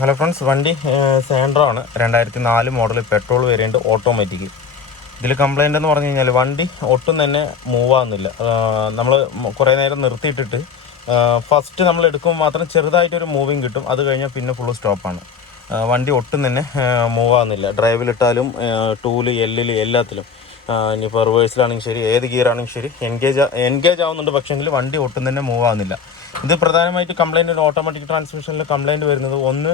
Hello friends, വണ്ടി Santro ആണ്. 2004 model petrol variant automatic. ഇതിൽ കംപ്ലൈൻ്റ് എന്ന് പറഞ്ഞു കഴിഞ്ഞാൽ വണ്ടി ഒട്ടും തന്നെ മൂവ് ആകുന്നില്ല. നമ്മൾ കുറേ നേരം നിർത്തിയിട്ടിട്ട് ഫസ്റ്റ് നമ്മൾ എടുക്കുമ്പോൾ മാത്രം ചെറുതായിട്ടൊരു മൂവിങ് കിട്ടും. അത് കഴിഞ്ഞാൽ പിന്നെ ഫുള്ള് സ്റ്റോപ്പാണ്. വണ്ടി ഒട്ടും തന്നെ മൂവ് ആകുന്നില്ല. ഡ്രൈവിലിട്ടാലും ടൂല് എല്ലിൽ എല്ലാത്തിലും. ഇനിയിപ്പോൾ റിവേഴ്സിലാണെങ്കിൽ ശരി, ഏത് ഗിയറാണെങ്കിൽ ശരി എൻഗേജ് ആവുന്നുണ്ട്. പക്ഷേങ്കിൽ വണ്ടി ഒട്ടും തന്നെ മൂവ് ആകുന്നില്ല. ഇത് പ്രധാനമായിട്ട് കംപ്ലൈൻറ്റ്, ഒരു ഓട്ടോമാറ്റിക് ട്രാൻസ്മിഷനിൽ കംപ്ലൈൻറ്റ് വരുന്നത് ഒന്ന്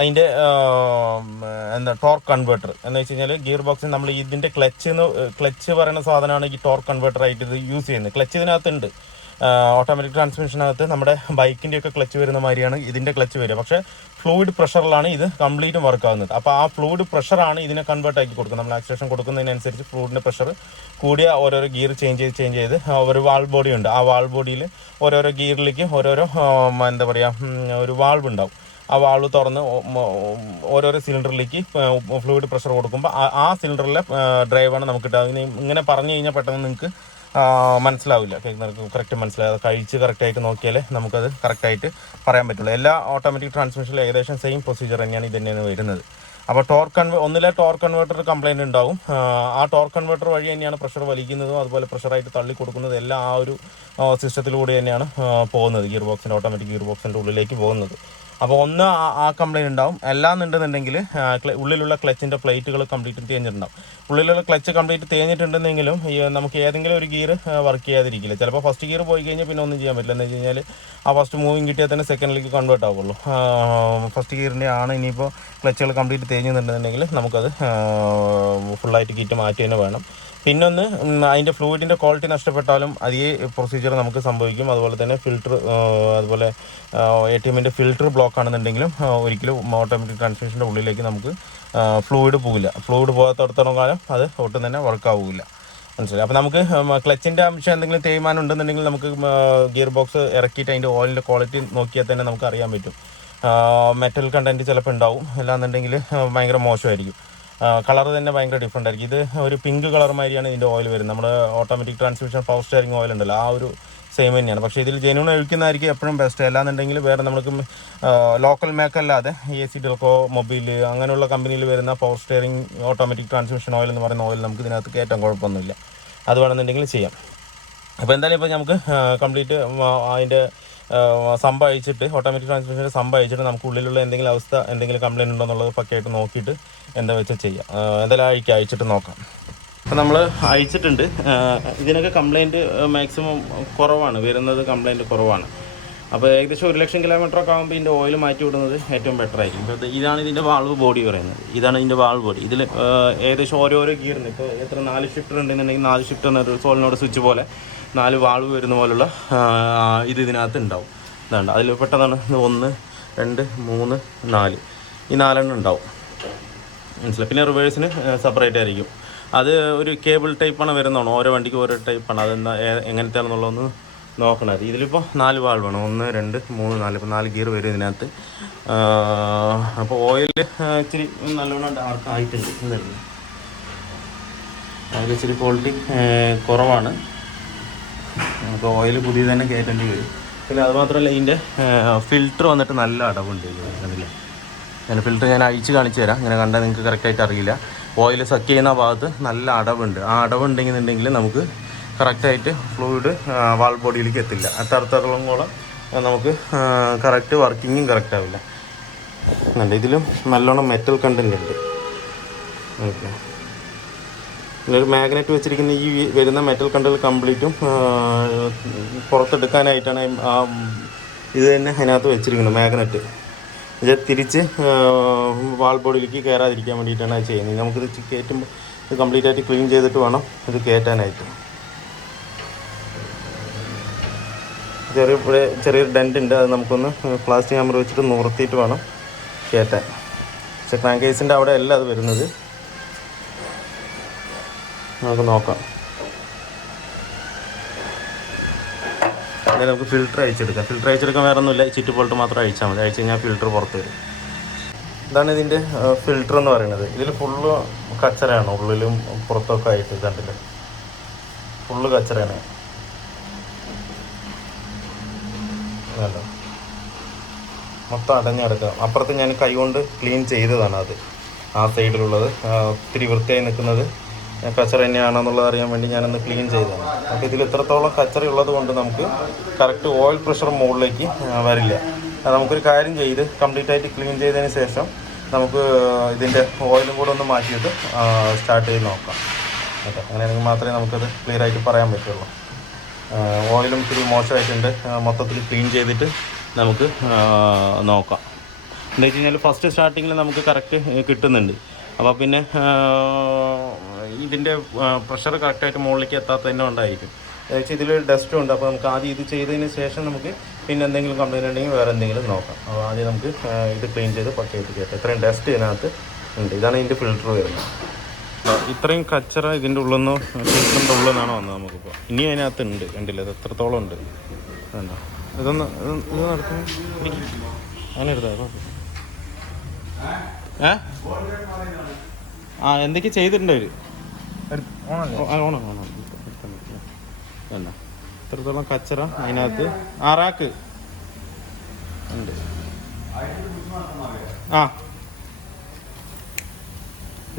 അതിൻ്റെ ടോർക്ക് കൺവേർട്ടർ എന്ന് വെച്ച് കഴിഞ്ഞാൽ ഗിയർ ബോക്സിൽ നമ്മൾ ഇതിൻ്റെ ക്ലച്ച് പറയുന്ന സാധനമാണ് ഈ ടോർക്ക് കൺവേർട്ടർ ആയിട്ട് ഇത് യൂസ് ചെയ്യുന്നത്. ക്ലച്ച് ഇതിനകത്തുണ്ട്. ഓട്ടോമാറ്റിക് ട്രാൻസ്മിഷനകത്ത് നമ്മുടെ ബൈക്കിൻ്റെയൊക്കെ ക്ലച്ച് വരുന്ന മാതിരിയാണ് ഇതിൻ്റെ ക്ലച്ച് വരിക. പക്ഷേ ഫ്ലൂയിഡ് പ്രഷറിലാണ് ഇത് കംപ്ലീറ്റും വർക്ക് ആകുന്നത്. അപ്പോൾ ആ ഫ്ലൂയിഡ് പ്രഷറാണ് ഇതിനെ കൺവേർട്ട് ആക്കി കൊടുക്കുന്നത്. നമ്മൾ ആക്സിലേഷൻ കൊടുക്കുന്നതിനനുസരിച്ച് ഫ്ലൂയിഡിൻ്റെ പ്രഷർ കൂടിയ ഓരോരോ ഗിയർ ചേഞ്ച് ചെയ്ത് ഒരു വാൾവ് ബോഡി ഉണ്ട്. ആ വാൾവ് ബോഡിയിൽ ഓരോരോ ഗിയറിലേക്ക് ഓരോരോ ഒരു വാൾവ് ഉണ്ടാവും. ആ വാൾവ് തുറന്ന് ഓരോരോ സിലിണ്ടറിലേക്ക് ഫ്ലൂയിഡ് പ്രഷർ കൊടുക്കുമ്പോൾ ആ സിലിണ്ടറിലെ ഡ്രൈവാണ് നമുക്ക് കിട്ടുക. ഇങ്ങനെ പറഞ്ഞു കഴിഞ്ഞാൽ പെട്ടെന്ന് നിങ്ങൾക്ക് മനസ്സിലാവില്ല, കറക്റ്റ് മനസ്സിലാവും. കഴിച്ച് കറക്റ്റായിട്ട് നോക്കിയാലേ നമുക്കത് കറക്റ്റായിട്ട് പറയാൻ പറ്റുള്ളൂ. എല്ലാ ഓട്ടോമാറ്റിക് ട്രാൻസ്മിഷനിലും ഏകദേശം സെയിം പ്രൊസീജിയർ തന്നെയാണ് ഇത് തന്നെയാണ് വരുന്നത്. അപ്പോൾ ഒന്നിലെ ടോർക്ക് കൺവേർട്ടർ കംപ്ലൈൻറ്റ് ഉണ്ടാവും. ആ ടോർക്ക് കൺവേർട്ടർ വഴി തന്നെയാണ് പ്രഷർ വലിക്കുന്നതും അതുപോലെ പ്രഷറായിട്ട് തള്ളി കൊടുക്കുന്നതും എല്ലാം ആ ഒരു സിസ്റ്റത്തിലൂടെ തന്നെയാണ് പോകുന്നത്. ഓട്ടോമാറ്റിക് ഗിയർ ബോക്സിൻ്റെ ഉള്ളിലേക്ക് പോകുന്നത്. അപ്പോൾ ഒന്ന് ആ കംപ്ലൈൻറ്റ് ഉണ്ടാവും. എല്ലാന്നുണ്ടെന്നുണ്ടെങ്കിൽ ഉള്ളിലുള്ള ക്ലച്ചിൻ്റെ പ്ലേറ്റുകൾ കംപ്ലീറ്റ് തേഞ്ഞിട്ടുണ്ടാവും. ഉള്ളിലുള്ള ക്ലച്ച് കംപ്ലീറ്റ് തേഞ്ഞിട്ടുണ്ടെന്നെങ്കിലും നമുക്ക് ഏതെങ്കിലും ഒരു ഗിയർ വർക്ക് ചെയ്യാതിരിക്കില്ല. ചിലപ്പോൾ ഫസ്റ്റ് ഗിയർ പോയി കഴിഞ്ഞാൽ പിന്നെ ഒന്നും ചെയ്യാൻ പറ്റില്ല. എന്ന് വെച്ച് കഴിഞ്ഞാൽ ആ ഫസ്റ്റ് മൂവിങ് കിട്ടിയാൽ തന്നെ സെക്കൻഡിലേക്ക് കൺവേർട്ട് ആവുള്ളൂ. ഫസ്റ്റ് ഗിയറിൻ്റെ ആണ് ഇനിയിപ്പോൾ ക്ലച്ചുകൾ കംപ്ലീറ്റ് തേഞ്ഞിട്ടുണ്ടെന്നുണ്ടെങ്കിൽ നമുക്കത് ഫുള്ളായിട്ട് കിറ്റ് മാറ്റി തന്നെ വേണം. പിന്നൊന്ന്, അതിൻ്റെ ഫ്ലൂയിഡിൻ്റെ ക്വാളിറ്റി നഷ്ടപ്പെട്ടാലും അതേ പ്രൊസീജിയർ നമുക്ക് സംഭവിക്കും. അതുപോലെ തന്നെ അതുപോലെ ATMൻ്റെ ഫിൽറ്റർ ബ്ലോക്ക് ആണെന്നുണ്ടെങ്കിലും ഒരിക്കലും ഓട്ടോമാറ്റിക് ട്രാൻസ്മിഷൻ്റെ ഉള്ളിലേക്ക് നമുക്ക് ഫ്ലൂയിഡ് പോകില്ല. ഫ്ലൂയിഡ് പോകാത്തടത്തോളം കാലം അത് ഒട്ടും തന്നെ വർക്ക് ആവില്ല. മനസ്സിലായി. അപ്പോൾ നമുക്ക് ക്ലച്ചിൻ്റെ അംശം എന്തെങ്കിലും തേയ്മാനം ഉണ്ടെന്നുണ്ടെങ്കിൽ നമുക്ക് ഗിയർ ബോക്സ് ഇറക്കിയിട്ട് അതിൻ്റെ ഓയിലിൻ്റെ ക്വാളിറ്റി നോക്കിയാൽ തന്നെ നമുക്ക് അറിയാൻ പറ്റും. മെറ്റൽ കണ്ടൻറ്റ് ചിലപ്പോൾ ഉണ്ടാവും. അല്ലാന്നുണ്ടെങ്കിൽ ഭയങ്കര മോശമായിരിക്കും. കളർ തന്നെ ഭയങ്കര ഡിഫറെൻ്റ് ആയിരിക്കും. ഇത് ഒരു പിങ്ക് കളർ മാതിരിയാണ് ഇതിൻ്റെ ഓയിൽ വരുന്നത്. നമ്മുടെ automatic transmission power steering oil ഉണ്ടല്ലോ, ആ ഒരു സെയിം തന്നെയാണ്. പക്ഷേ ഇതിൽ ജെന്യൂൺ ഒഴിക്കുന്നതായിരിക്കും എപ്പോഴും ബെസ്റ്റ്. അല്ലാന്നുണ്ടെങ്കിൽ വേറെ നമുക്ക് ലോക്കൽ മേക്കല്ലാതെ AC ഡെൽക്കോ മൊബൈൽ അങ്ങനെയുള്ള കമ്പനിയിൽ വരുന്ന power steering automatic transmission oil എന്ന് പറയുന്ന ഓയിൽ നമുക്ക് ഇതിനകത്ത് കയറ്റാൻ കുഴപ്പമൊന്നുമില്ല. അത് വേണമെന്നുണ്ടെങ്കിൽ ചെയ്യാം. അപ്പോൾ എന്തായാലും ഇപ്പോൾ നമുക്ക് കംപ്ലീറ്റ് അതിൻ്റെ സംഭവിച്ചിട്ട് ഓട്ടോമാറ്റിക് ട്രാൻസ്മിഷൻ്റെ സംഭവിച്ചിട്ട് നമുക്ക് ഉള്ളിലുള്ള എന്തെങ്കിലും കംപ്ലയിൻറ്റ് ഉണ്ടോ എന്നുള്ളത് പക്കയായിട്ട് നോക്കിയിട്ട് എന്താ വെച്ചാൽ ചെയ്യാം. എന്തായാലും അയച്ചിട്ട് നോക്കാം. അപ്പോൾ നമ്മൾ അയച്ചിട്ടുണ്ട്. ഇതിനൊക്കെ കംപ്ലയിൻറ്റ് മാക്സിമം കുറവാണ് വരുന്നത്, കംപ്ലയിൻറ്റ് കുറവാണ്. അപ്പോൾ ഏകദേശം 1,00,000 കിലോമീറ്ററൊക്കെ ആകുമ്പോൾ ഇതിൻ്റെ ഓയിൽ മാറ്റി വിടുന്നത് ഏറ്റവും ബെറ്റർ ആയിരിക്കും. ഇപ്പോൾ ഇതാണ് ഇതിൻ്റെ വാൾവ് ബോഡി പറയുന്നത്. ഇതാണ് ഇതിൻ്റെ വാൾവ് ബോഡി. ഇതിൽ ഏകദേശം ഓരോരോ ഗിയറിന് ഇപ്പോൾ എത്ര 4 ഷിഫ്റ്റർ ഉണ്ടെന്നുണ്ടെങ്കിൽ 4 ഷിഫ്റ്റർ എന്നൊരു സോളിനോട് സ്വിച്ച് പോലെ 4 വാൾവ് വരുന്ന പോലുള്ള ഇതിനകത്ത് ഉണ്ടാവും. ഇതാണ്ട് അതിൽ പെട്ടെന്നാണ് 1, 2, 3, 4 ഈ 4 ഉണ്ടാവും. മനസ്സിലായി. പിന്നെ റിവേഴ്സിന് സെപ്പറേറ്റ് ആയിരിക്കും. അത് ഒരു കേബിൾ ടൈപ്പാണ് വരുന്നതാണ്. ഓരോ വണ്ടിക്ക് ഓരോ ടൈപ്പാണ്. അതെന്താ എങ്ങനത്തെയാണെന്നുള്ളതൊന്ന് നോക്കണത്. ഇതിലിപ്പോൾ 4 വാൾവാണ്. 1, 2, 3, 4. ഇപ്പോൾ 4 ഗിയർ വരും ഇതിനകത്ത്. അപ്പോൾ ഓയിൽ ഇച്ചിരി നല്ലോണം ഡാർക്ക് ആയിട്ടുണ്ട്. ഇതല്ലേ, അതിൽ ഇച്ചിരി ക്വാളിറ്റി കുറവാണ്. അപ്പോൾ ഓയിൽ പുതിയ തന്നെ കയറ്റേണ്ടി വരും. പിന്നെ അതുമാത്രമല്ല, ഇതിൻ്റെ ഫിൽറ്റർ വന്നിട്ട് നല്ല അടവുണ്ട്. അതില്ലേ, ഞാൻ ഫിൽറ്റർ അഴിച്ച് കാണിച്ചു തരാം. ഇങ്ങനെ കണ്ടാൽ നിങ്ങൾക്ക് കറക്റ്റായിട്ട് അറിയില്ല. ഓയിൽ സക്ക് ചെയ്യുന്ന ഭാഗത്ത് നല്ല അടവുണ്ട്. ആ അടവുണ്ടെന്നുണ്ടെങ്കിൽ നമുക്ക് കറക്റ്റായിട്ട് ഫ്ലൂയിഡ് വാൾവ് ബോഡിയിലേക്ക് എത്തില്ല. അത്തരത്തോളം കൂടെ നമുക്ക് കറക്റ്റ് വർക്കിങ്ങും കറക്റ്റ് ആവില്ല. ഇതിലും നല്ലോണം മെറ്റൽ കണ്ടൻറ്റ് ഉണ്ട്. ഓക്കെ, പിന്നെ ഒരു മാഗ്നറ്റ് വെച്ചിരിക്കുന്ന ഈ വരുന്ന മെറ്റൽ കണ്ടൽ കംപ്ലീറ്റും പുറത്തെടുക്കാനായിട്ടാണ് ഇത് തന്നെ അതിനകത്ത് വെച്ചിരിക്കുന്നത് മാഗ്നറ്റ്. ഇത് തിരിച്ച് വാൾ ബോഡിയിലേക്ക് കയറാതിരിക്കാൻ വേണ്ടിയിട്ടാണ് അത് ചെയ്യുന്നത്. നമുക്കിത് കയറ്റുമ്പോൾ ഇത് കംപ്ലീറ്റ് ആയിട്ട് ക്ലീൻ ചെയ്തിട്ട് വേണം ഇത് കയറ്റാനായിട്ട്. ചെറിയൊരു ഡെൻ്റ് ഉണ്ട്. അത് നമുക്കൊന്ന് പ്ലാസ്റ്റിക് ഹാമർ വെച്ചിട്ട് നിവർത്തിയിട്ട് വേണം കയറ്റാൻ. പക്ഷേ ക്രാങ്ക് കേസിൻ്റെ അവിടെ അല്ല അത് വരുന്നത്. നമുക്ക് നോക്കാം. അതിൽ നമുക്ക് ഫിൽറ്റർ അഴിച്ചെടുക്കാം. ഫിൽറ്റർ അഴിച്ചെടുക്കാൻ വേറെ ഒന്നുമില്ല, ചുറ്റ് ബോൾട്ട് മാത്രം അഴിച്ചാൽ മതി. അഴിച്ച് കഴിഞ്ഞാൽ ഫിൽറ്റർ പുറത്ത് വരും. ഇതാണ് ഇതിൻ്റെ ഫിൽറ്റർ എന്ന് പറയുന്നത്. ഇതിൽ ഫുള്ള് കച്ചറയാണ്, ഉള്ളിലും പുറത്തൊക്കെ ആയിട്ട്. കണ്ടില്ലേ, ഫുള്ള് കച്ചറയാണ്. മൊത്തം അടഞ്ഞെടുക്കുക. അപ്പുറത്ത് ഞാൻ കൈകൊണ്ട് ക്ലീൻ ചെയ്തതാണ് അത്, ആ സൈഡിലുള്ളത് ഒത്തിരി വൃത്തിയായി നിൽക്കുന്നത് കച്ചറ തന്നെയാണെന്നുള്ളത് അറിയാൻ വേണ്ടി ഞാനൊന്ന് ക്ലീൻ ചെയ്തതാണ്. അപ്പോൾ ഇതിൽ ഇത്രത്തോളം കച്ചറ ഉള്ളത് കൊണ്ട് നമുക്ക് കറക്റ്റ് ഓയിൽ പ്രഷർ മുകളിലേക്ക് വരില്ല. നമുക്കൊരു കാര്യം ചെയ്ത് കംപ്ലീറ്റ് ആയിട്ട് ക്ലീൻ ചെയ്തതിന് ശേഷം നമുക്ക് ഇതിൻ്റെ ഓയിലും കൂടെ ഒന്ന് മാറ്റിയിട്ട് സ്റ്റാർട്ട് ചെയ്ത് നോക്കാം. ഓക്കെ, അങ്ങനെയാണെങ്കിൽ മാത്രമേ നമുക്കത് ക്ലിയർ ആയിട്ട് പറയാൻ പറ്റുള്ളൂ. ഓയിലും ഇത്തിരി മോശമായിട്ടുണ്ട്, മൊത്തത്തിൽ ക്ലീൻ ചെയ്തിട്ട് നമുക്ക് നോക്കാം. എന്താ വെച്ച് കഴിഞ്ഞാൽ ഫസ്റ്റ് സ്റ്റാർട്ടിങ്ങിൽ നമുക്ക് കറക്റ്റ് കിട്ടുന്നുണ്ട്. അപ്പോൾ പിന്നെ ഇതിൻ്റെ പ്രഷർ കറക്റ്റായിട്ട് മുകളിലേക്ക് എത്താത്തതിൻ്റെ ഉണ്ടായിരിക്കും. ഏകദേശം ഇതിൽ ഡസ്റ്റും ഉണ്ട്. അപ്പോൾ നമുക്ക് ആദ്യം ഇത് ചെയ്തതിന് ശേഷം നമുക്ക് പിന്നെ എന്തെങ്കിലും കംപ്ലൈൻറ്റ് ഉണ്ടെങ്കിൽ വേറെ എന്തെങ്കിലും നോക്കാം. അപ്പോൾ ആദ്യം നമുക്ക് ഇത് ക്ലീൻ ചെയ്ത് പക്കയായിട്ട് കയറ്റാം. ഇത്രയും ഡസ്റ്റ് ഇതിനകത്ത് ഉണ്ട്. ഇതാണ് ഇതിൻ്റെ ഫിൽറ്റർ വരുന്നത്. ഇത്രയും കച്ചറ ഇതിൻ്റെ ഉള്ളിൽ നിന്ന് ഫിൽറ്ററിൻ്റെ ഉള്ളിൽ നിന്നാണ് വന്നത് നമുക്കിപ്പോൾ. ഇനി അതിനകത്ത് ഉണ്ട്, കണ്ടില്ല, അത് എത്രത്തോളം ഉണ്ട്. വേണ്ട ഇതൊന്ന് ഇത് നടക്കുന്നു അങ്ങനെ എടുത്താൽ എന്തൊക്കെ ചെയ്തിട്ടുണ്ട് അവർ. വേണ്ട ഇത്രത്തോളം കച്ചറ അതിനകത്ത് റാക്ക് ഉണ്ട്.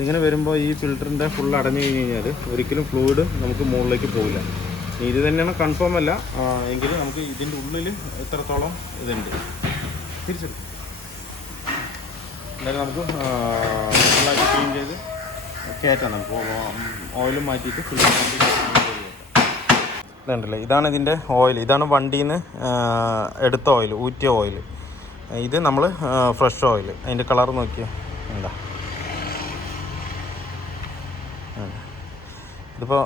ഇങ്ങനെ വരുമ്പോൾ ഈ ഫിൽറ്ററിൻ്റെ ഫുൾ അടഞ്ഞു കഴിഞ്ഞ് കഴിഞ്ഞാൽ ഒരിക്കലും ഫ്ലൂയിഡ് നമുക്ക് മുകളിലേക്ക് പോകില്ല. ഇത് തന്നെയാണ് കൺഫേം അല്ല എങ്കിലും നമുക്ക് ഇതിൻ്റെ ഉള്ളിൽ എത്രത്തോളം ഇതുണ്ട് തിരിച്ചെടുക്കും. എന്തായാലും നമുക്ക് ഫുള്ളായിട്ട് ക്ലീൻ ചെയ്ത് കയറ്റാം. നമുക്ക് ഓയിലും മാറ്റിയിട്ട് ഫിൽറ്റർ മാറ്റി ഇതുണ്ടല്ലേ, ഇതാണ് ഇതിൻ്റെ ഓയിൽ. ഇതാണ് വണ്ടിയിൽ നിന്ന് എടുത്ത ഓയിൽ, ഊറ്റിയ ഓയിൽ. ഇത് നമ്മൾ ഫ്രഷ് ഓയിൽ. അതിൻ്റെ കളർ നോക്കിയാൽ എന്താ. ഇതിപ്പോൾ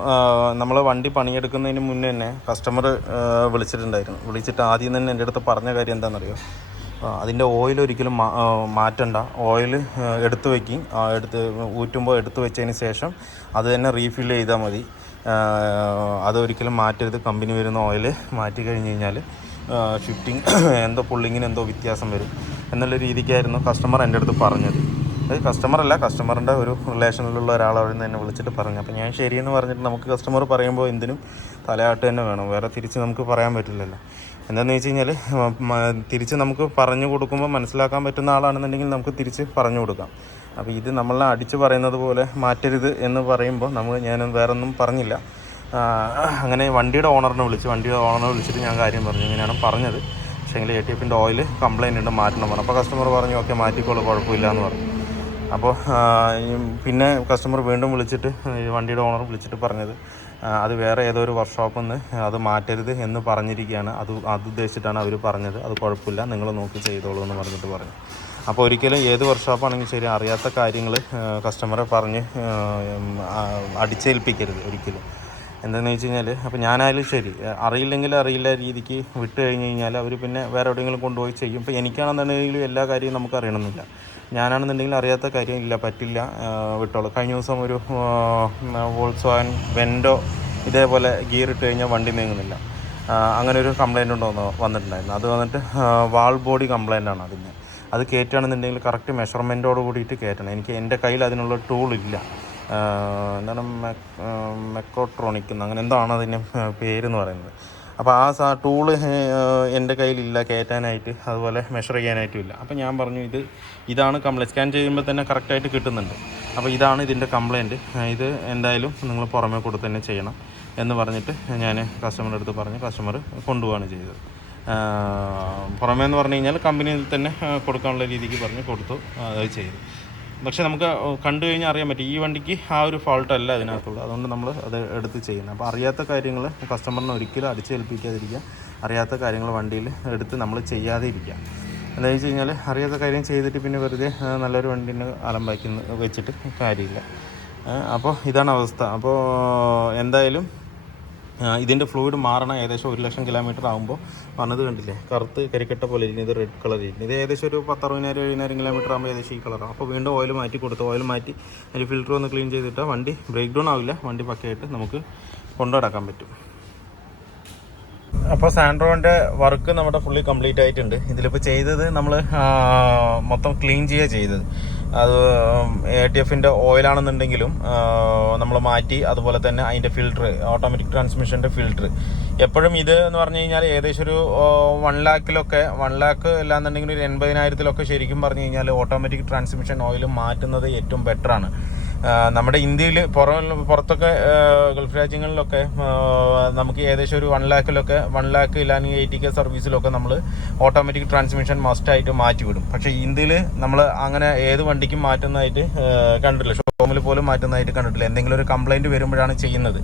നമ്മൾ വണ്ടി പണിയെടുക്കുന്നതിന് മുന്നേ തന്നെ കസ്റ്റമർ വിളിച്ചിട്ടുണ്ടായിരുന്നു. വിളിച്ചിട്ട് ആദ്യം തന്നെ എൻ്റെ അടുത്ത് പറഞ്ഞ കാര്യം എന്താണെന്നറിയോ, അതിൻ്റെ ഓയിൽ ഒരിക്കലും മാറ്റണ്ട, ഓയിൽ എടുത്ത് വയ്ക്കും, ഊറ്റുമ്പോൾ എടുത്ത് വെച്ചതിന് ശേഷം അത് തന്നെ റീഫിൽ ചെയ്താൽ മതി, അതൊരിക്കലും മാറ്റരുത്. കമ്പനി വരുന്ന ഓയിൽ മാറ്റി കഴിഞ്ഞ് കഴിഞ്ഞാൽ ഷിഫ്റ്റിംഗ് എന്തോ പുള്ളിങ്ങിന് എന്തോ വ്യത്യാസം വരും എന്നുള്ള രീതിക്കായിരുന്നു കസ്റ്റമർ എൻ്റെ അടുത്ത് പറഞ്ഞത്. അത് കസ്റ്റമറല്ല, കസ്റ്റമറിൻ്റെ ഒരു റിലേഷനിലുള്ള ഒരാളവിടെ നിന്ന് എന്നെ വിളിച്ചിട്ട് പറഞ്ഞു. അപ്പോൾ ഞാൻ ശരിയെന്ന് പറഞ്ഞിട്ട് നമുക്ക് കസ്റ്റമർ പറയുമ്പോൾ എന്തിനും തലയാട്ട് തന്നെ വേണം, വേറെ തിരിച്ച് നമുക്ക് പറയാൻ പറ്റില്ലല്ലോ. എന്താണെന്ന് വെച്ച് കഴിഞ്ഞാൽ തിരിച്ച് നമുക്ക് പറഞ്ഞു കൊടുക്കുമ്പോൾ മനസ്സിലാക്കാൻ പറ്റുന്ന ആളാണെന്നുണ്ടെങ്കിൽ നമുക്ക് തിരിച്ച് പറഞ്ഞു കൊടുക്കാം. അപ്പോൾ ഇത് നമ്മളെ അടിച്ച് പറയുന്നത് പോലെ മാറ്റരുത് എന്ന് പറയുമ്പോൾ ഞാൻ വേറൊന്നും പറഞ്ഞില്ല. അങ്ങനെ വണ്ടിയുടെ ഓണറിനെ വിളിച്ചിട്ട് ഞാൻ കാര്യം പറഞ്ഞു, ഇങ്ങനെയാണ് പറഞ്ഞത്, പക്ഷേങ്കിൽ ATFൻ്റെ ഓയിൽ കംപ്ലൈൻ്റ് ഉണ്ട്, മാറ്റണം പറഞ്ഞു. അപ്പോൾ കസ്റ്റമർ പറഞ്ഞു ഓക്കെ മാറ്റിക്കോളൂ, കുഴപ്പമില്ല എന്ന് പറഞ്ഞു. അപ്പോൾ പിന്നെ കസ്റ്റമർ വീണ്ടും വിളിച്ചിട്ട് വണ്ടിയുടെ ഓണർ വിളിച്ചിട്ട് പറഞ്ഞത് അത് വേറെ ഏതോ ഒരു വർക്ക്ഷോപ്പിൽ നിന്ന് അത് മാറ്റരുത് എന്ന് പറഞ്ഞിരിക്കുകയാണ്, അത് ഉദ്ദേശിച്ചിട്ടാണ് അവർ പറഞ്ഞത്, അത് കുഴപ്പമില്ല നിങ്ങൾ നോക്കി ചെയ്തോളൂ എന്ന് പറഞ്ഞിട്ട് പറഞ്ഞു. അപ്പോൾ ഒരിക്കലും ഏത് വർക്ക്ഷോപ്പാണെങ്കിലും ശരി അറിയാത്ത കാര്യങ്ങൾ കസ്റ്റമറെ പറഞ്ഞ് അടിച്ചേൽപ്പിക്കരുത് ഒരിക്കലും. എന്താണെന്ന് വെച്ച് കഴിഞ്ഞാൽ അപ്പോൾ ഞാനായാലും ശരി അറിയില്ലെങ്കിൽ അറിയില്ല രീതിക്ക് വിട്ട് കഴിഞ്ഞ് കഴിഞ്ഞാൽ അവർ പിന്നെ വേറെ എവിടെയെങ്കിലും കൊണ്ടുപോയി ചെയ്യും. ഇപ്പോൾ എനിക്കാണെന്നുണ്ടെങ്കിലും എല്ലാ കാര്യവും നമുക്ക് അറിയണമെന്നില്ല, ഞാനാണെന്നുണ്ടെങ്കിൽ അറിയാത്ത കാര്യം ഇല്ല, പറ്റില്ല, വിട്ടോളൂ. കഴിഞ്ഞ ദിവസം ഒരു വോൾസ്വാഗൻ വെൻഡോ ഇതേപോലെ ഗിയർ ഇട്ട് കഴിഞ്ഞാൽ വണ്ടി നീങ്ങുന്നില്ല, അങ്ങനെ ഒരു കംപ്ലൈൻറ്റ് വന്നിട്ടുണ്ടായിരുന്നു. അത് വന്നിട്ട് വാൾ ബോഡി കംപ്ലൈൻ്റാണ് അതിന്. അത് കയറ്റുകയാണെന്നുണ്ടെങ്കിൽ കറക്റ്റ് മെഷർമെൻറ്റോട് കൂടിയിട്ട് കയറ്റണം. എൻ്റെ കയ്യിൽ അതിനുള്ള ടൂളില്ല, എന്താണ് മെക്കോട്രോണിക് അങ്ങനെ എന്താണ് അതിൻ്റെ പേരെന്ന് പറയുന്നത്. അപ്പോൾ ആ ടൂള് എൻ്റെ കയ്യിലില്ല കയറ്റാനായിട്ട്, അതുപോലെ മെഷർ ചെയ്യാനായിട്ടും ഇല്ല. അപ്പോൾ ഞാൻ പറഞ്ഞു ഇതാണ് കംപ്ലൈൻറ്റ്, സ്കാൻ ചെയ്യുമ്പോൾ തന്നെ കറക്റ്റായിട്ട് കിട്ടുന്നുണ്ട്, അപ്പോൾ ഇതാണ് ഇതിൻ്റെ കംപ്ലൈൻറ്റ്, ഇത് എന്തായാലും നിങ്ങൾ പുറമേ കൊടുത്ത് തന്നെ ചെയ്യണം എന്ന് പറഞ്ഞിട്ട് ഞാൻ കസ്റ്റമറുടെ അടുത്ത് പറഞ്ഞു. കസ്റ്റമർ കൊണ്ടുപോവാണ് ചെയ്തത്. പുറമേ എന്ന് പറഞ്ഞു കഴിഞ്ഞാൽ കമ്പനിയിൽ തന്നെ കൊടുക്കാനുള്ള രീതിക്ക് പറഞ്ഞ് കൊടുത്തു, അത് ചെയ്തു. പക്ഷേ നമുക്ക് കണ്ടു കഴിഞ്ഞാൽ അറിയാൻ പറ്റും ഈ വണ്ടിക്ക് ആ ഒരു ഫോൾട്ടല്ല അതിനകത്തുള്ളത്, അതുകൊണ്ട് നമ്മൾ അത് എടുത്ത് ചെയ്യുന്നത്. അപ്പോൾ അറിയാത്ത കാര്യങ്ങൾ കസ്റ്റമറിനെ ഒരിക്കലും അടിച്ചേൽപ്പിക്കാതിരിക്കുക, അറിയാത്ത കാര്യങ്ങൾ വണ്ടിയിൽ എടുത്ത് നമ്മൾ ചെയ്യാതെ ഇരിക്കുക. എന്താണെന്ന് വെച്ച് കഴിഞ്ഞാൽ അറിയാത്ത കാര്യം ചെയ്തിട്ട് പിന്നെ വെറുതെ നല്ലൊരു വണ്ടീനെ അലമ്പാക്കി വെച്ചിട്ട് കാര്യമില്ല. അപ്പോൾ ഇതാണ് അവസ്ഥ. അപ്പോൾ എന്തായാലും ഇതിൻ്റെ ഫ്ലൂയിഡ് മാറണം. ഏകദേശം 1,00,000 കിലോമീറ്റർ ആകുമ്പോൾ വന്നത് കണ്ടില്ലേ, കറുത്ത് കരിക്കട്ട പോലെ ഇരിക്കും, ഇത് റെഡ് കളർ ഇരിക്കും. ഇത് ഏകദേശം ഒരു 10,000-70,000 കിലോമീറ്റർ ആകുമ്പോൾ ഏകദേശം ഈ കളറാണ്. അപ്പോൾ വീണ്ടും ഓയിൽ മാറ്റി കൊടുത്ത്, ഓയിൽ മാറ്റി അതിൽ ഫിൽറ്റർ ഒന്ന് ക്ലീൻ ചെയ്തിട്ട് വണ്ടി ബ്രേക്ക് ഡൗൺ ആവില്ല, വണ്ടി പക്കയായിട്ട് നമുക്ക് കൊണ്ടുനടക്കാൻ പറ്റും. അപ്പോൾ സാൻഡ്രോൻ്റെ വർക്ക് നമ്മുടെ ഫുള്ളി കംപ്ലീറ്റ് ആയിട്ടുണ്ട്. ഇതിലിപ്പോൾ ചെയ്തത് നമ്മൾ മൊത്തം ക്ലീൻ ചെയ്യുക ചെയ്തത്. അത് ATFൻ്റെ ഓയിലാണെന്നുണ്ടെങ്കിലും നമ്മൾ മാറ്റി. അതുപോലെ തന്നെ അതിൻ്റെ ഫിൽറ്റർ, ഓട്ടോമാറ്റിക് ട്രാൻസ്മിഷൻ്റെ ഫിൽറ്റർ എപ്പോഴും ഇത് എന്ന് പറഞ്ഞു കഴിഞ്ഞാൽ ഏകദേശം ഒരു 1 ലാക്കിലൊക്കെ, 1 ലാക്ക് അല്ലാന്നുണ്ടെങ്കിൽ ഒരു 80,000-ലൊക്കെ ശരിക്കും പറഞ്ഞു കഴിഞ്ഞാൽ ഓട്ടോമാറ്റിക് ട്രാൻസ്മിഷൻ ഓയിൽ മാറ്റുന്നത് ഏറ്റവും ബെറ്ററാണ്. നമ്മുടെ ഇന്ത്യയിൽ പുറത്തൊക്കെ ഗൾഫ് രാജ്യങ്ങളിലൊക്കെ നമുക്ക് ഏകദേശം ഒരു 1 ലാക്കിലൊക്കെ, 1 ലാക്ക് ഇല്ലാങ്കിൽ 80K സർവീസിലൊക്കെ നമ്മൾ ഓട്ടോമാറ്റിക് ട്രാൻസ്മിഷൻ മസ്റ്റായിട്ട് മാറ്റിവിടും. പക്ഷേ ഇന്ത്യയിൽ നമ്മൾ അങ്ങനെ ഏത് വണ്ടിക്കും മാറ്റുന്നതായിട്ട് കണ്ടിട്ടില്ല, ഷോറൂമിൽ പോലും മാറ്റുന്നതായിട്ട് കണ്ടിട്ടില്ല. എന്തെങ്കിലും ഒരു കംപ്ലൈൻറ്റ് വരുമ്പോഴാണ് ചെയ്യുന്നത്.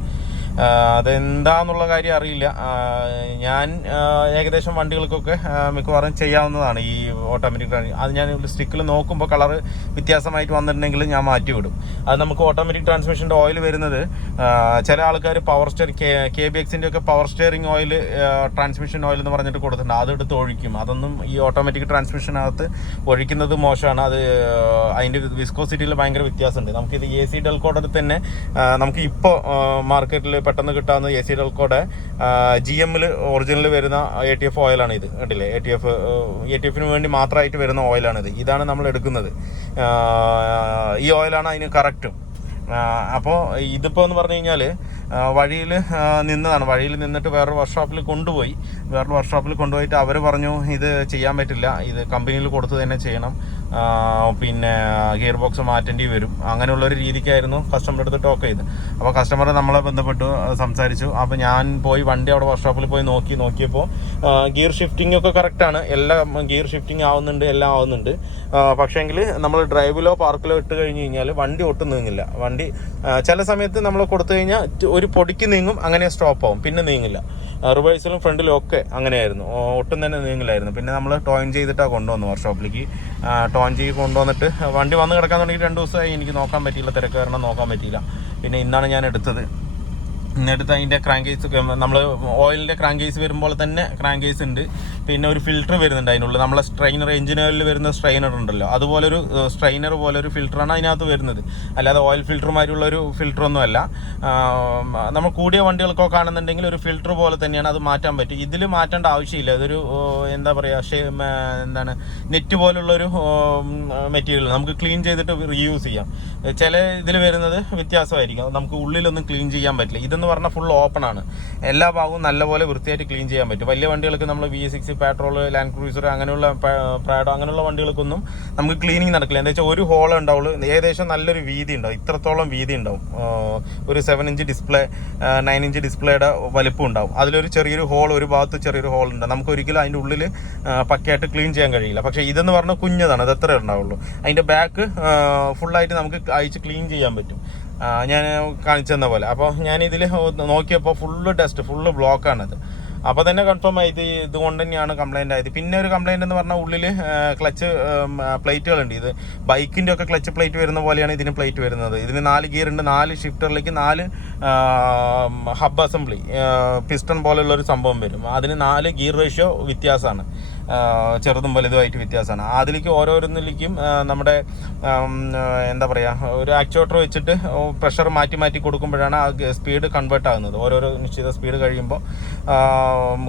അതെന്താന്നുള്ള കാര്യം അറിയില്ല. ഞാൻ ഏകദേശം വണ്ടികൾക്കൊക്കെ മിക്കവാറും ചെയ്യാവുന്നതാണ് ഈ ഓട്ടോമാറ്റിക്. അത് ഞാൻ സ്റ്റിക്കിൽ നോക്കുമ്പോൾ കളറ് വ്യത്യാസമായിട്ട് വന്നിട്ടുണ്ടെങ്കിൽ ഞാൻ മാറ്റിവിടും. അത് നമുക്ക് ഓട്ടോമാറ്റിക് ട്രാൻസ്മിഷൻ്റെ ഓയിൽ വരുന്നത് ചില ആൾക്കാർ പവർ സ്റ്റിയറിംഗ്, KBXൻ്റെ ഒക്കെ power steering oil, transmission oil എന്ന് പറഞ്ഞിട്ട് കൊടുത്തിട്ടുണ്ട്. അതെടുത്ത് ഒഴിക്കും. അതൊന്നും ഈ ഓട്ടോമാറ്റിക് ട്രാൻസ്മിഷനകത്ത് ഒഴിക്കുന്നത് മോശമാണ്. അത് അതിൻ്റെ വിസ്കോസിറ്റിയിൽ ഭയങ്കര വ്യത്യാസമുണ്ട്. നമുക്കിത് AC ഡെൽക്കോടെ തന്നെ നമുക്ക് ഇപ്പോൾ മാർക്കറ്റിൽ പെട്ടെന്ന് കിട്ടാവുന്ന AC ഡെൽക്കോടെ GMൽ ഒറിജിനൽ വരുന്ന ATF ഓയിലാണ് ഇത്. കണ്ടില്ലേ, ATFന് വേണ്ടി മാത്രമായിട്ട് വരുന്ന ഓയിലാണിത്. ഇതാണ് നമ്മൾ എടുക്കുന്നത്. ഈ ഓയിലാണ് അതിന് കറക്റ്റും. അപ്പോൾ ഇതിപ്പോൾ എന്ന് പറഞ്ഞു കഴിഞ്ഞാൽ വഴിയിൽ നിന്നതാണ്. വഴിയിൽ നിന്നിട്ട് വേറൊരു വർക്ക്ഷോപ്പിൽ കൊണ്ടുപോയിട്ട് അവർ പറഞ്ഞു ഇത് ചെയ്യാൻ പറ്റില്ല, ഇത് കമ്പനിയിൽ കൊടുത്ത് തന്നെ ചെയ്യണം, പിന്നെ ഗിയർ ബോക്സ് മാറ്റേണ്ടി വരും. അങ്ങനെയുള്ളൊരു രീതിക്കായിരുന്നു കസ്റ്റമറുടെ അടുത്ത് ടോക്ക് ചെയ്ത്. അപ്പോൾ കസ്റ്റമർ നമ്മളെ ബന്ധപ്പെട്ടു, സംസാരിച്ചു. അപ്പോൾ ഞാൻ പോയി വണ്ടി അവിടെ വർക്ക്ഷോപ്പിൽ പോയി നോക്കിയപ്പോൾ ഗിയർ ഷിഫ്റ്റിംഗ് ഒക്കെ കറക്റ്റാണ്. എല്ലാം ഗിയർ ഷിഫ്റ്റിംഗ് ആവുന്നുണ്ട്, എല്ലാം ആവുന്നുണ്ട്. പക്ഷേങ്കിൽ നമ്മൾ ഡ്രൈവിലോ പാർക്കിലോ ഇട്ട് കഴിഞ്ഞ് കഴിഞ്ഞാൽ വണ്ടി ഒട്ടും നീങ്ങില്ല. വണ്ടി ചില സമയത്ത് നമ്മൾ കൊടുത്തു കഴിഞ്ഞാൽ ഒരു പൊടിക്ക് നീങ്ങും, അങ്ങനെ സ്റ്റോപ്പ് ആവും, പിന്നെ നീങ്ങില്ല. റിവേഴ്സിലും ഫ്രണ്ടിലും ഒക്കെ അങ്ങനെയായിരുന്നു, ഒട്ടും തന്നെ നീങ്ങില്ലായിരുന്നു. പിന്നെ നമ്മൾ ടോയിൻ ചെയ്തിട്ടാണ് കൊണ്ടുവന്നു വർക്ക്ഷോപ്പിലേക്ക്. ടോയിൻ ചെയ്ത് കൊണ്ടുവന്നിട്ട് വണ്ടി വന്ന് കിടക്കാൻ തുടങ്ങി 2 ദിവസമായി. എനിക്ക് നോക്കാൻ പറ്റിയില്ല, തിരക്ക് കാരണം നോക്കാൻ പറ്റിയില്ല. പിന്നെ ഇന്നാണ് ഞാൻ എടുത്തത്. ഇന്നെടുത്ത് അതിൻ്റെ ക്രാങ്ക് കേസ്, നമ്മൾ ഓയിലിൻ്റെ ക്രാങ്ക് കേസ് വരുമ്പോൾ തന്നെ ക്രാങ്ക് കേസ് ഉണ്ട്. പിന്നെ ഒരു ഫിൽറ്റർ വരുന്നുണ്ട് അതിനുള്ളിൽ. നമ്മളെ സ്ട്രെയിനർ, എഞ്ചിൻ ഓയിലിൽ വരുന്ന സ്ട്രെയിനർ ഉണ്ടല്ലോ, അതുപോലൊരു സ്ട്രെയിനർ പോലൊരു ഫിൽറ്ററാണ് അതിനകത്ത് വരുന്നത്. അല്ലാതെ ഓയിൽ ഫിൽറ്ററുമാരുള്ളൊരു ഫിൽറ്ററൊന്നും അല്ല. നമ്മൾ കൂടിയ വണ്ടികൾക്കൊക്കെ ആണെന്നുണ്ടെങ്കിൽ ഒരു ഫിൽറ്റർ പോലെ തന്നെയാണ്, അത് മാറ്റാൻ പറ്റും. ഇതിൽ മാറ്റേണ്ട ആവശ്യമില്ല. ഇതൊരു എന്താ പറയുക, നെറ്റ് പോലുള്ളൊരു മെറ്റീരിയൽ നമുക്ക് ക്ലീൻ ചെയ്തിട്ട് റീയൂസ് ചെയ്യാം. ചില ഇതിൽ വരുന്നത് വ്യത്യാസമായിരിക്കും, നമുക്ക് ഉള്ളിലൊന്നും ക്ലീൻ ചെയ്യാൻ പറ്റില്ല. ഇതെന്ന് പറഞ്ഞാൽ ഫുൾ ഓപ്പൺ ആണ്, എല്ലാ ഭാഗവും നല്ലപോലെ വൃത്തിയായിട്ട് ക്ലീൻ ചെയ്യാൻ പറ്റും. വലിയ വണ്ടികൾക്ക് നമ്മൾ V6, പെട്രോൾ, ലാൻഡ് ക്രൂസർ, അങ്ങനെയുള്ള പ്രാഡോ അങ്ങനെയുള്ള വണ്ടികൾക്കൊന്നും നമുക്ക് ക്ലീനിങ് നടക്കില്ല. എന്താ വെച്ചാൽ ഒരു ഹോൾ ഉണ്ടാവുള്ളൂ, ഏകദേശം നല്ലൊരു വീതി ഉണ്ടാവും, ഇത്രത്തോളം വീതി ഉണ്ടാവും. ഒരു 7 ഇഞ്ച് ഡിസ്പ്ലേ, 9 ഇഞ്ച് ഡിസ്പ്ലേയുടെ വലിപ്പം ഉണ്ടാവും. അതിലൊരു ചെറിയൊരു ഹോൾ, ഒരു ഭാഗത്ത് ചെറിയൊരു ഹോൾ ഉണ്ട്. നമുക്ക് ഒരിക്കലും അതിൻ്റെ ഉള്ളിൽ പക്കയായിട്ട് ക്ലീൻ ചെയ്യാൻ കഴിയില്ല. പക്ഷേ ഇതെന്ന് പറഞ്ഞാൽ കുഞ്ഞതാണ്, അത് എത്ര ഉണ്ടാവുള്ളൂ. അതിൻ്റെ ബാക്ക് ഫുള്ളായിട്ട് നമുക്ക് അയച്ച് ക്ലീൻ ചെയ്യാൻ പറ്റും, ഞാൻ കാണിച്ചെന്ന പോലെ. അപ്പോൾ ഞാനിതിൽ നോക്കിയപ്പോൾ ഫുള്ള് ഡസ്റ്റ്, ഫുള്ള് ബ്ലോക്കാണത്. അപ്പോൾ തന്നെ കൺഫേം ആയത് ഇതുകൊണ്ട് തന്നെയാണ് കംപ്ലൈൻ്റ് ആയത്. പിന്നെ ഒരു കംപ്ലൈൻറ്റ് എന്ന് പറഞ്ഞാൽ ഉള്ളിൽ ക്ലച്ച് പ്ലേറ്റുകളുണ്ട്. ഇത് ബൈക്കിൻ്റെ ഒക്കെ ക്ലച്ച് പ്ലേറ്റ് വരുന്ന പോലെയാണ് ഇതിന് പ്ലേറ്റ് വരുന്നത്. ഇതിന് 4 ഗിയർ ഉണ്ട്, 4 ഷിഫ്റ്ററിലേക്ക് 4 ഹബ് അസംബ്ലി, പിസ്റ്റൺ പോലുള്ളൊരു സംഭവം വരും. അതിന് 4 ഗിയർ റേഷ്യോ വ്യത്യാസമാണ്, ചെറുതും വലുതുമായിട്ട് വ്യത്യാസമാണ്. അതിലേക്ക് ഓരോന്നിലേക്കും നമ്മുടെ എന്താ പറയുക, ഒരു ആക്ച്വേറ്റർ വെച്ചിട്ട് പ്രഷർ മാറ്റി കൊടുക്കുമ്പോഴാണ് ആ സ്പീഡ് കൺവേർട്ട് ആകുന്നത്. ഓരോരോ നിശ്ചിത സ്പീഡ് കഴിയുമ്പോൾ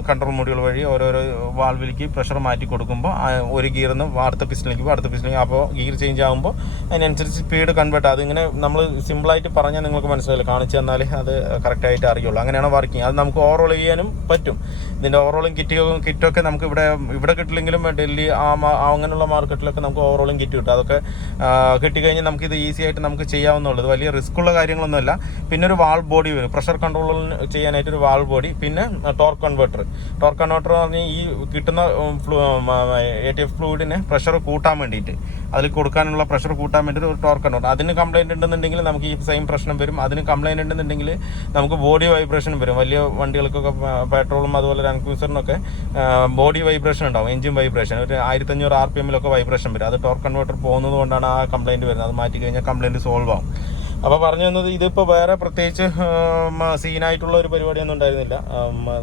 കൺട്രോൾ മോഡുകൾ വഴി ഓരോരോ വാൾവിലേക്ക് പ്രഷർ മാറ്റി കൊടുക്കുമ്പോൾ ഒരു ഗിയറിൽ നിന്ന് അടുത്ത പിസ്റ്റണിലേക്ക് അപ്പോൾ ഗിയർ ചേഞ്ച് ആകുമ്പോൾ അതിനനുസരിച്ച് സ്പീഡ് കൺവേർട്ട്. അതിങ്ങനെ നമ്മൾ സിമ്പിളായിട്ട് പറഞ്ഞാൽ നിങ്ങൾക്ക് മനസ്സിലായില്ല, കാണിച്ചു തന്നാൽ അത് കറക്റ്റായിട്ട് അറിയുള്ളൂ. അങ്ങനെയാണ് വർക്കിംഗ്. അത് നമുക്ക് ഓവറോൾ ചെയ്യാനും പറ്റും. ഇതിൻ്റെ ഓവറോളിങ് കിറ്റൊക്കെ നമുക്ക് ഇവിടെ കിട്ടില്ലെങ്കിലും ഡൽഹി അങ്ങനെയുള്ള മാർക്കറ്റിലൊക്കെ നമുക്ക് ഓവറോളിങ് കിറ്റ് കിട്ടും. അതൊക്കെ കിട്ടിക്കഴിഞ്ഞാൽ നമുക്കിത് ഈസി ആയിട്ട് നമുക്ക് ചെയ്യാവുന്നുള്ളത്, വലിയ റിസ്ക് ഉള്ള കാര്യങ്ങളൊന്നുമല്ല. പിന്നെ ഒരു വാൾ ബോഡി വരും, പ്രഷർ കൺട്രോൾ ചെയ്യാനായിട്ട് ഒരു വാൾ ബോഡി. പിന്നെ ടോർക്ക് കൺവേർട്ടർ എന്ന് പറഞ്ഞാൽ ഈ കിട്ടുന്ന ATF ഫ്ലൂയിഡിനെ പ്രഷർ കൂട്ടാൻ വേണ്ടിയിട്ട്, അതിൽ കൊടുക്കാനുള്ള പ്രഷർ കൂട്ടാൻ വേണ്ടിയിട്ട് ഒരു ടോർക്ക് കൺവേർട്ടർ. അതിന് കംപ്ലൈൻറ്റ് ഉണ്ടെന്നുണ്ടെങ്കിൽ നമുക്ക് ഈ സെയിം പ്രശ്നം വരും. അതിന് കംപ്ലൈൻറ്റ് ഉണ്ടെന്നുണ്ടെങ്കിൽ നമുക്ക് ബോഡി വൈബ്രേഷൻ വരും. വലിയ വണ്ടികൾക്കൊക്കെ, പെട്രോളും അതുപോലെ ലാൻഡ് ക്രൂസറിനൊക്കെ ബോഡി വൈബ്രേഷൻ ഉണ്ടാവും, എഞ്ചിൻ വൈബ്രേഷൻ. ഒരു 1500 RPM വൈബ്രേഷൻ വരും. അത് ടോർക്ക് കൺവേർട്ടർ പോകുന്നത് കൊണ്ടാണ് ആ കംപ്ലൈൻറ്റ് വരുന്നത്. അത് മാറ്റി കഴിഞ്ഞാൽ കംപ്ലൈൻറ്റ് സോൾവ് ആവും. അപ്പോൾ പറഞ്ഞു തന്നത്, ഇതിപ്പോൾ വേറെ പ്രത്യേകിച്ച് സീനായിട്ടുള്ള ഒരു പരിപാടിയൊന്നും ഉണ്ടായിരുന്നില്ല.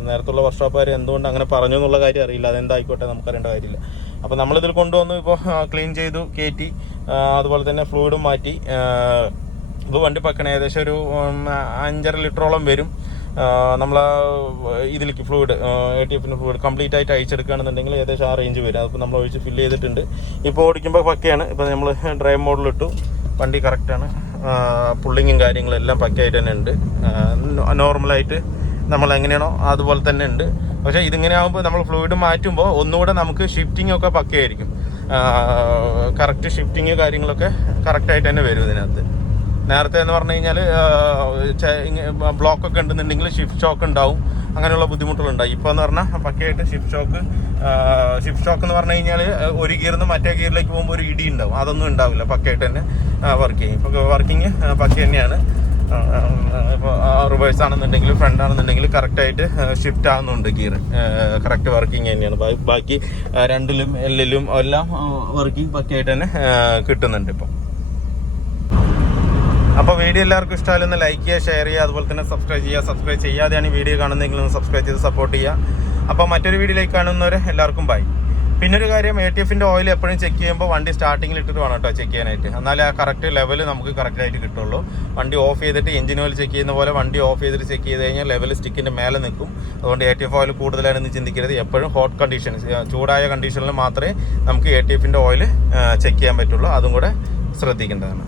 നേരത്തുള്ള വർക്ക്ഷോപ്പുകാർ എന്തുകൊണ്ട് അങ്ങനെ പറഞ്ഞു എന്നുള്ള കാര്യം അറിയില്ല, അതെന്തായിക്കോട്ടെ, നമുക്കറിയേണ്ട കാര്യമില്ല. അപ്പോൾ നമ്മളിതിൽ കൊണ്ടുവന്നു, ഇപ്പോൾ ക്ലീൻ ചെയ്തു, കയറ്റി, അതുപോലെ തന്നെ ഫ്ലൂയിഡും മാറ്റി. ഇപ്പോൾ വണ്ടി പക്കണ ഏകദേശം ഒരു 5.5 ലിറ്ററോളം വരും. നമ്മൾ ഇതിലേക്ക് ഫ്ലൂയിഡ് ATFൻ്റെ ഫ്ലൂയിഡ് കംപ്ലീറ്റ് ആയിട്ട് അയച്ചെടുക്കുകയാണെന്നുണ്ടെങ്കിൽ ഏകദേശം ആ റേഞ്ച് വരും. അതിപ്പോൾ നമ്മൾ ഒഴിച്ച് ഫില്ല് ചെയ്തിട്ടുണ്ട്. ഇപ്പോൾ ഓടിക്കുമ്പോൾ പക്കയാണ്. ഇപ്പോൾ നമ്മൾ ഡ്രൈവ് മോഡിലിട്ടു, വണ്ടി കറക്റ്റാണ്. പുള്ളിങ്ങും കാര്യങ്ങളും എല്ലാം പക്കയായിട്ട് തന്നെ ഉണ്ട്. നോർമലായിട്ട് നമ്മൾ എങ്ങനെയാണോ അതുപോലെ തന്നെ ഉണ്ട്. പക്ഷേ ഇതിങ്ങനെ ആകുമ്പോൾ നമ്മൾ ഫ്ലൂയിഡ് മാറ്റുമ്പോൾ ഒന്നുകൂടെ നമുക്ക് ഷിഫ്റ്റിങ്ങൊക്കെ പക്കയായിരിക്കും. കറക്റ്റ് ഷിഫ്റ്റിങ് കാര്യങ്ങളൊക്കെ കറക്റ്റായിട്ട് തന്നെ വരും ഇതിനകത്ത്. നേരത്തെ എന്ന് പറഞ്ഞു കഴിഞ്ഞാൽ ബ്ലോക്കൊക്കെ ഉണ്ടെന്നുണ്ടെങ്കിൽ ഷിഫ്റ്റ് ഷോക്ക് ഉണ്ടാവും, അങ്ങനെയുള്ള ബുദ്ധിമുട്ടുകളുണ്ടായി. ഇപ്പോൾ എന്ന് പറഞ്ഞാൽ പക്കയായിട്ട് ഷിഫ്റ്റ് ഷോക്ക് എന്ന് പറഞ്ഞു കഴിഞ്ഞാൽ ഒരു ഗിയറിൽ നിന്ന് മറ്റേ ഗിയറിലേക്ക് പോകുമ്പോൾ ഒരു ഇടി ഉണ്ടാവും, അതൊന്നും ഉണ്ടാവില്ല. പക്കയായിട്ട് തന്നെ വർക്കിങ് പക്ക തന്നെയാണ്. ഇപ്പോൾ റിവേഴ്സ് ആണെന്നുണ്ടെങ്കിൽ ഫ്രണ്ട് ആണെന്നുണ്ടെങ്കിൽ കറക്റ്റായിട്ട് ഷിഫ്റ്റ് ആകുന്നുണ്ട് ഗിയർ. കറക്റ്റ് വർക്കിംഗ് തന്നെയാണ്. ബാക്കി രണ്ടിലും എല്ലിലും എല്ലാം വർക്കിംഗ് പക്കയായിട്ട് തന്നെ കിട്ടുന്നുണ്ട് ഇപ്പോൾ. അപ്പോൾ വീഡിയോ എല്ലാവർക്കും ഇഷ്ടമായാലും ലൈക്ക് ചെയ്യുക, ഷെയർ ചെയ്യുക, അതുപോലെ തന്നെ സബ്സ്ക്രൈബ് ചെയ്യാതെയാണ് ഈ വീഡിയോ കാണുന്നതെങ്കിൽ ഒന്ന് സബ്സ്ക്രൈബ് ചെയ്ത് സപ്പോർട്ട് ചെയ്യുക. അപ്പോൾ മറ്റൊരു വീഡിയോയിലേക്ക് കാണുന്നവരെ എല്ലാവർക്കും ബൈ. പിന്നൊരു കാര്യം, ATFൻ്റെ ഓയിൽ എപ്പോഴും ചെക്ക് ചെയ്യുമ്പോൾ വണ്ടി സ്റ്റാർട്ടിങ്ങിൽ ഇട്ടിട്ട് വേണം കേട്ടോ ചെക്ക് ചെയ്യാനായിട്ട്. എന്നാലേ ആ കറക്റ്റ് ലെവൽ നമുക്ക് കറക്റ്റായിട്ട് കിട്ടുള്ളൂ. വണ്ടി ഓഫ് ചെയ്തിട്ട് എഞ്ചിൻ ഓയിൽ ചെക്ക് ചെയ്യുന്ന പോലെ വണ്ടി ഓഫ് ചെയ്തിട്ട് ചെക്ക് ചെയ്ത് കഴിഞ്ഞാൽ ലെവൽ സ്റ്റിക്കിൻ്റെ മേലെ നിൽക്കും. അതുകൊണ്ട് ATF ഓയിൽ കൂടുതലാണെന്ന് ചിന്തിക്കരുത്. എപ്പോഴും ഹോട്ട് കണ്ടീഷൻ, ചൂടായ കണ്ടീഷനിൽ മാത്രമേ നമുക്ക് ATFൻ്റെ ഓയിൽ ചെക്ക് ചെയ്യാൻ പറ്റുള്ളൂ. അതും കൂടെ ശ്രദ്ധിക്കേണ്ടതാണ്.